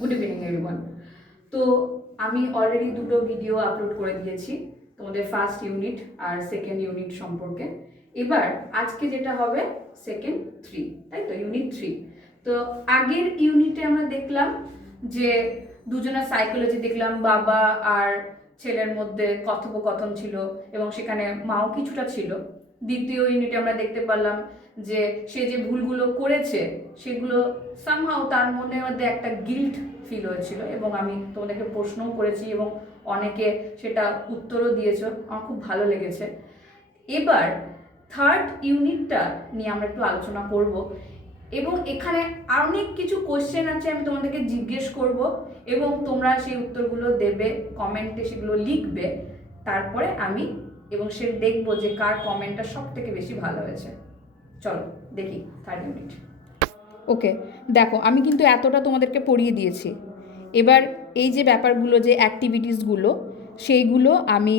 Good evening everyone. তো আমি already দুটো ভিডিও আপলোড করে দিয়েছি তোমাদের ফার্স্ট ইউনিট আর সেকেন্ড ইউনিট সম্পর্কে। এবার আজকে যেটা হবে সেকেন্ড 3, তাই তো, ইউনিট 3। তো আগের ইউনিটে আমরা দেখলাম যে দুজনের সাইকোলজি দেখলাম, বাবা আর ছেলের মধ্যে কথোপকথন ছিল এবং সেখানে মাও কিছুটা ছিল। দ্বিতীয় ইউনিটে আমরা দেখতে পারলাম যে সে যে ভুলগুলো করেছে সেগুলো সামহাও তার মনের মধ্যে একটা গিল্ট ফিল হয়েছিল, এবং আমি তোমাদেরকে প্রশ্নও করেছি এবং অনেকে সেটা উত্তরও দিয়েছো, আমার খুব ভালো লেগেছে। এবার থার্ড ইউনিটটা নিয়ে আমরা একটু আলোচনা করব, এবং এখানে অনেক কিছু কোশ্চেন আছে আমি তোমাদেরকে জিজ্ঞেস করব এবং তোমরা সেই উত্তরগুলো দেবে, কমেন্টে সেগুলো লিখবে। তারপরে আমি এবং সে দেখবো যে কার কমেন্টটা সব থেকে বেশি ভালো হয়েছে। চলো দেখি থার্ড ইউনিট। ওকে, দেখো আমি কিন্তু এতটা তোমাদেরকে পড়িয়ে দিয়েছি। এবার এই যে ব্যাপারগুলো, যে অ্যাক্টিভিটিসগুলো, সেইগুলো আমি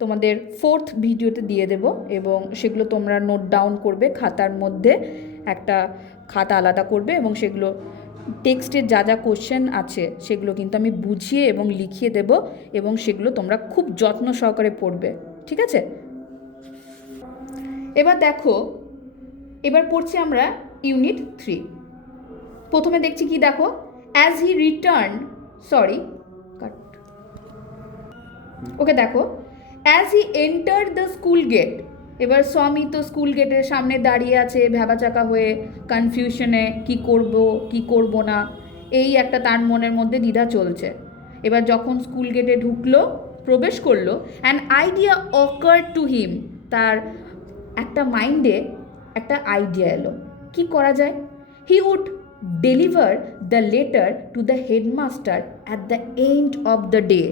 তোমাদের ফোর্থ ভিডিওতে দিয়ে দেব এবং সেগুলো তোমরা নোট ডাউন করবে খাতার মধ্যে, একটা খাতা আলাদা করবে এবং সেগুলো টেক্সটের যা যা কোশ্চেন আছে সেগুলো কিন্তু আমি বুঝিয়ে এবং লিখিয়ে দেব এবং সেগুলো তোমরা খুব যত্ন সহকারে পড়বে, ঠিক আছে? এবার দেখো, এবার পড়ছি আমরা ইউনিট 3। প্রথমে দেখছি কি, দেখো, as he return, sorry cut, okay, দেখো, as he enter the school gate. এবার স্বামী তো স্কুল গেটের সামনে দাঁড়িয়ে আছে ভ্যাবাচাকা হয়ে, কনফিউশনে, কি করব কি করব না, এই একটা তার মনের মধ্যে দ্বিধা চলছে। এবার যখন স্কুল গেটে ঢুকলো, প্রবেশ করলো, an idea occur to him, তার একটা মাইন্ডে একটা আইডিয়া এলো, কি করা যায়। He would deliver the letter to the headmaster at the end of the day.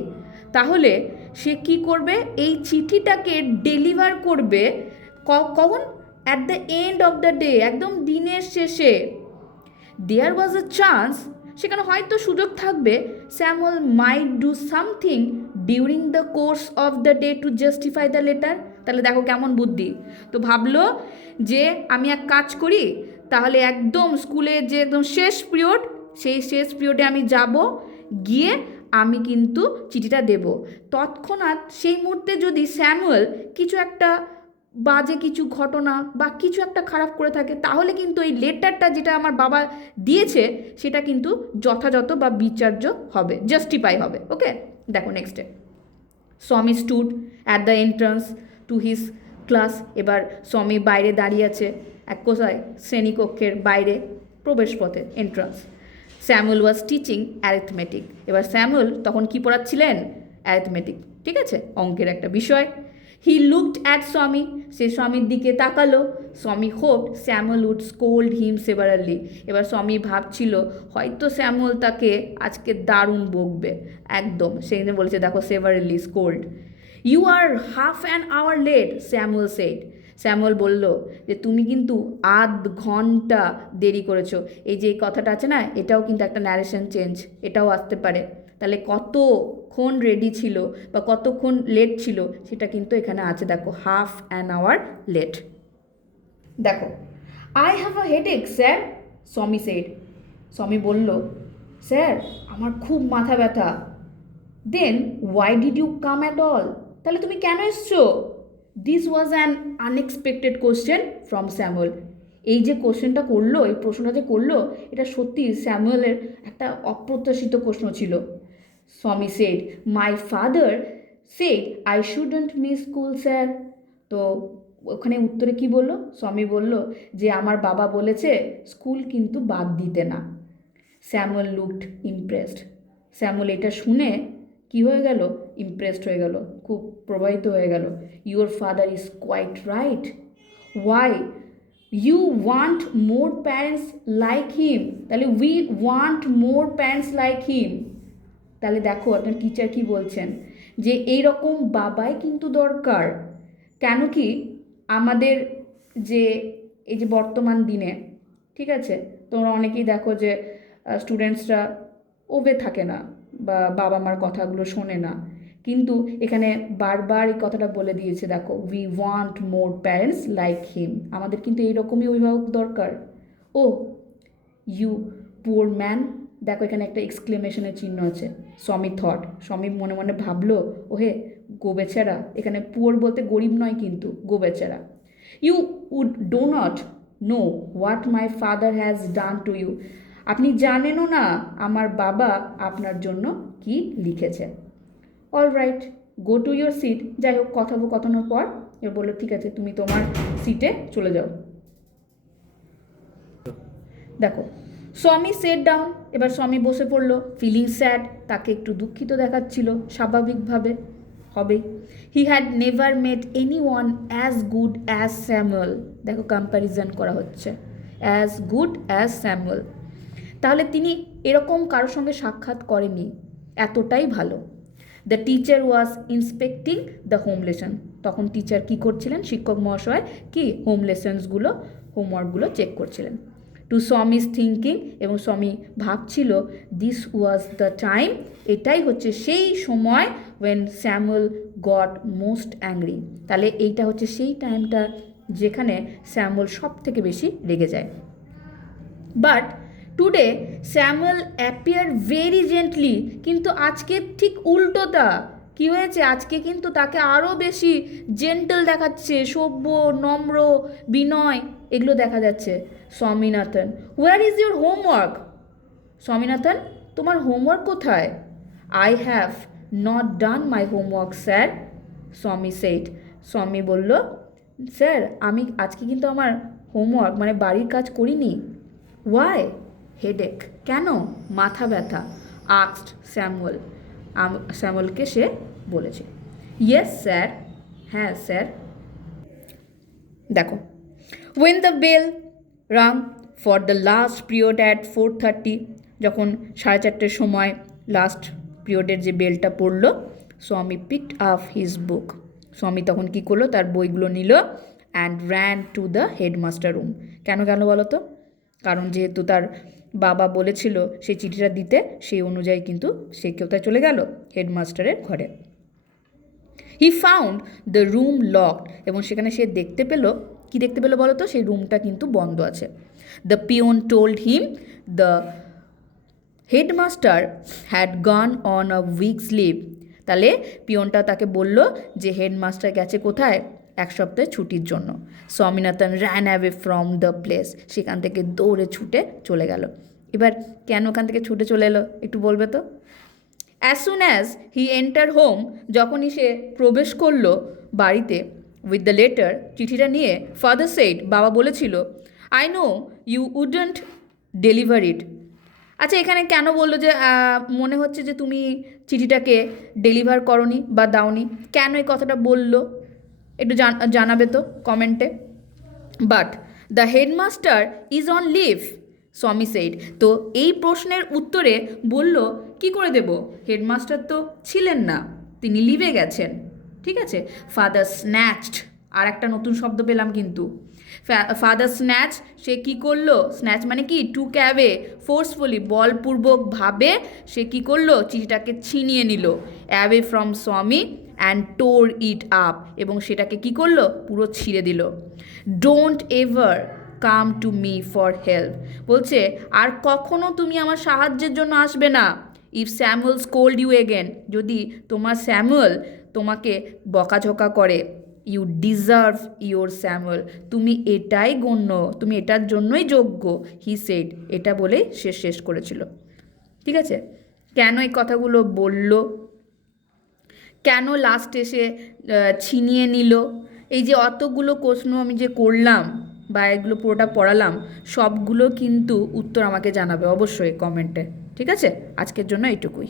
তাহলে সে কি করবে, এই চিঠিটাকে ডেলিভার করবে কখন, at the end of the day, একদম দিনের শেষে। দেয়ার ওয়াজ আ চান্স, সেখানে হয়তো সুযোগ থাকবে, Samuel might do something during the course of the day to justify the letter. তাহলে দেখো কেমন বুদ্ধি। তো ভাবলো যে আমি এক কাজ করি, তাহলে একদম স্কুলে যে একদম শেষ পিরিয়ড, সেই শেষ পিরিয়ডে আমি যাব, গিয়ে আমি কিন্তু চিঠিটা দেব। তৎক্ষণাৎ সেই মুহূর্তে যদি স্যামুয়েল কিছু একটা বাজে কিছু ঘটনা বা কিছু একটা খারাপ করে থাকে, তাহলে কিন্তু এই লেটারটা যেটা আমার বাবা দিয়েছে সেটা কিন্তু যথাযথ বা বিচার্য হবে, জাস্টিফাই হবে। ওকে, দেখো নেক্সটে, স্বামী stood at the entrance to his class. এবার স্বামী বাইরে দাঁড়িয়ে আছে, এক কোথায়, শ্রেণীকক্ষের বাইরে, প্রবেশপথে, entrance. Samuel was teaching arithmetic. এবার স্যামুয়েল তখন কি পড়াচ্ছিলেন, অ্যারিথমেটিক, ঠিক আছে, অঙ্কের একটা বিষয়। হি লুকড অ্যাট স্বামী, সে স্বামীর দিকে তাকালো। স্বামী হোপড স্যামুয়েল উড স্কোল্ড হিম সেভারালি। এবার স্বামী ভাবছিল হয়তো স্যামুয়েল তাকে আজকে দারুণ বকবে, একদম সেখানে বলেছে, দেখো, severely, scold. You are half an hour late, Samuel said. Samuel বলল যে তুমি কিন্তু আধ ঘন্টা দেরি করেছো। এই যে এই কথাটা আছে না, এটাও কিন্তু একটা ন্যারেশন চেঞ্জ, এটাও আসতে পারে। তাহলে কতক্ষণ রেডি ছিল বা কতক্ষণ লেট ছিল সেটা কিন্তু এখানে আছে, দেখো, হাফ অ্যান আওয়ার লেট। দেখো, I have a headache sir, Swami said. Swami বলল, স্যার আমার খুব মাথা ব্যথা। Then why did you come at all, তাহলে তুমি কেন এসছো। This was an unexpected question from Samuel. এই যে কোশ্চেনটা করলো, এই প্রশ্নটা যে করলো, এটা সত্যি স্যামুয়েলের একটা অপ্রত্যাশিত প্রশ্ন ছিল। Swami said, my father said I shouldn't miss school sir. তো ওখানে উত্তরে কি বললো, স্বামী বলল যে আমার বাবা বলেছে স্কুল কিন্তু বাদ দিতে না। Samuel looked impressed. স্যামুয়েল এটা শুনে কি হয়ে গেল, ইমপ্রেসড হয়ে গেল, খুব প্রভাবিত হয়ে গেল। Your father is quite right, why you want more parents like him. তাহলে we want more parents like him. তাহলে দেখো আপনার টিচার কি বলছেন, যে এই রকম বাবাই কিন্তু দরকার। কেন কি, আমাদের যে এই যে বর্তমান দিনে, ঠিক আছে, তোমরা অনেকেই দেখো যে স্টুডেন্টসরা ওবে থাকে না বা বাবা মার কথাগুলো শোনে না, কিন্তু এখানে বারবার এই কথাটা বলে দিয়েছে, দেখো, we want more parents like হিম। আমাদের কিন্তু এইরকমই অভিভাবক দরকার। ও ইউ পুয়ার ম্যান, দেখো এখানে একটা এক্সক্লেমেশনের চিহ্ন আছে, স্বামী থট, স্বামী মনে মনে ভাবলো, ওহে গো বেচারা, এখানে পুয়ার বলতে গরিব নয় কিন্তু, গো বেচারা। You would do not know what my father has done to you, আপনি জানেনও না আমার বাবা আপনার জন্য কি লিখেছে। All right, go to your seat. যাই হোক, কথোপকথনের পর এবার বললো ঠিক আছে তুমি তোমার সিটে চলে যাও। দেখো স্বামী সেট ডাউন, এবার স্বামী বসে পড়লো, ফিলিং স্যাড, তাকে একটু দুঃখিত দেখাচ্ছিল, স্বাভাবিকভাবে হবেই। He had never mate any one as good as Samuel, দেখো কম্প্যারিজন করা হচ্ছে, অ্যাজ গুড অ্যাজ স্যামুয়েল, তাহলে তিনি এরকম কারোর সঙ্গে সাক্ষাৎ করেনি, এতটাই ভালো। The teacher was inspecting the home lesson, তখন টিচার কী করছিলেন, শিক্ষক মহাশয় কি হোম লেসন্সগুলো, হোমওয়ার্কগুলো চেক করছিলেন। টু স্বামীজ থিঙ্কিং, এবং স্বামী ভাবছিল দিস ওয়াজ দ্য টাইম, এটাই হচ্ছে সেই সময় when Samuel got most angry, তাহলে এইটা হচ্ছে সেই টাইমটা যেখানে স্যামুয়েল সব থেকে বেশি রেগে যায়। But today Samuel appear very gently, কিন্তু আজকে ঠিক উল্টোটা, কী হয়েছে, আজকে কিন্তু তাকে আরও বেশি জেন্টল দেখাচ্ছে, সভ্য, নম্র, বিনয়, এগুলো দেখা যাচ্ছে। Swaminathan, where is your homework, Swaminathan তোমার হোমওয়ার্ক কোথায়? I have not done my homework sir, স্বামী সেট, স্বামী বলল স্যার আমি আজকে কিন্তু আমার হোমওয়ার্ক মানে বাড়ির কাজ করিনি। ওয়াই, হেডেক, কেন, মাথা ব্যথা, আক্সড স্যামুয়েল, স্যামুয়েলকে সে বলেছে। ইয়েস স্যার, হ্যাঁ স্যার। দেখো when the bell rang for the last period at 4:30, যখন 4:30 সময় লাস্ট পিরিয়ডের যে বেলটা পড়লো, স্বামী পিকড আপ হিজ বুক, স্বামী তখন কী করলো, তার বইগুলো নিল and ran to the headmaster room. কেন গেল বলো তো? কারণ যেহেতু তার বাবা বলেছিল সেই চিঠিটা দিতে, সেই অনুযায়ী কিন্তু সে কোথায় চলে গেল, হেডমাস্টারের ঘরে। He found the room locked, এবং সেখানে সে দেখতে পেল, কি দেখতে পেলো বলো তো, সেই রুমটা কিন্তু বন্ধ আছে। The peon told him the headmaster had gone on a week's leave, তাহলে পিয়নটা তাকে বলল যে হেডমাস্টার গেছে কোথায়, 1 সপ্তাহের ছুটির জন্য। Swaminathan ran away from the place, সেখান থেকে দৌড়ে ছুটে চলে গেল। এবার কেন ওখান থেকে ছুটে চলে এলো একটু বলবে তো? As soon as he enter home, যখনই সে প্রবেশ করলো বাড়িতে, উইথ দ্য লেটার, চিঠিটা নিয়ে, ফাদার সেড, বাবা বলেছিল, I know you wouldn't deliver it. আচ্ছা এখানে কেন বললো যে মনে হচ্ছে যে তুমি চিঠিটাকে ডেলিভার করনি বা দাওনি, কেন এই কথাটা বললো একটু জানাবে তো কমেন্টে। But the headmaster is on leave, Swami said, তো এই প্রশ্নের উত্তরে বলল কি করে দেব, হেডমাস্টার তো ছিলেন না, তিনি লিভে গেছেন, ঠিক আছে। ফাদার স্ন্যাচড, আর একটা নতুন শব্দ পেলাম কিন্তু, ফাদার স্ন্যাচ, সে কী করলো, স্ন্যাচ মানে কি, টু ক্যাবে, ফোর্সফুলি, বলপূর্বকভাবে সে কী করলো, চিঠিটাকে ছিনিয়ে নিল, অ্যাওয়ে ফ্রম স্বামী অ্যান্ড টোর ইট আপ, এবং সেটাকে কী করলো, পুরো ছিঁড়ে দিল। Don't ever come to me for help, বলছে আর কখনো তুমি আমার সাহায্যের জন্য আসবে না। If Samuel scold you again, যদি তোমার স্যামুয়েল তোমাকে বকাঝকা করে, ইউ ডিজার্ভ ইয়োর স্যামুয়েল, তুমি এটাই গণ্য, তুমি এটার জন্যই যোগ্য, হি সেড, এটা বলেই সে শেষ করেছিল। ঠিক আছে, কেন এই কথাগুলো বলল, কেন লাস্টে সে ছিনিয়ে নিল, এই যে অতগুলো প্রশ্ন আমি যে করলাম বা এগুলো পুরোটা পড়ালাম, সবগুলো কিন্তু উত্তর আমাকে জানাবে অবশ্যই কমেন্টে। ঠিক আছে, আজকের জন্য এইটুকুই।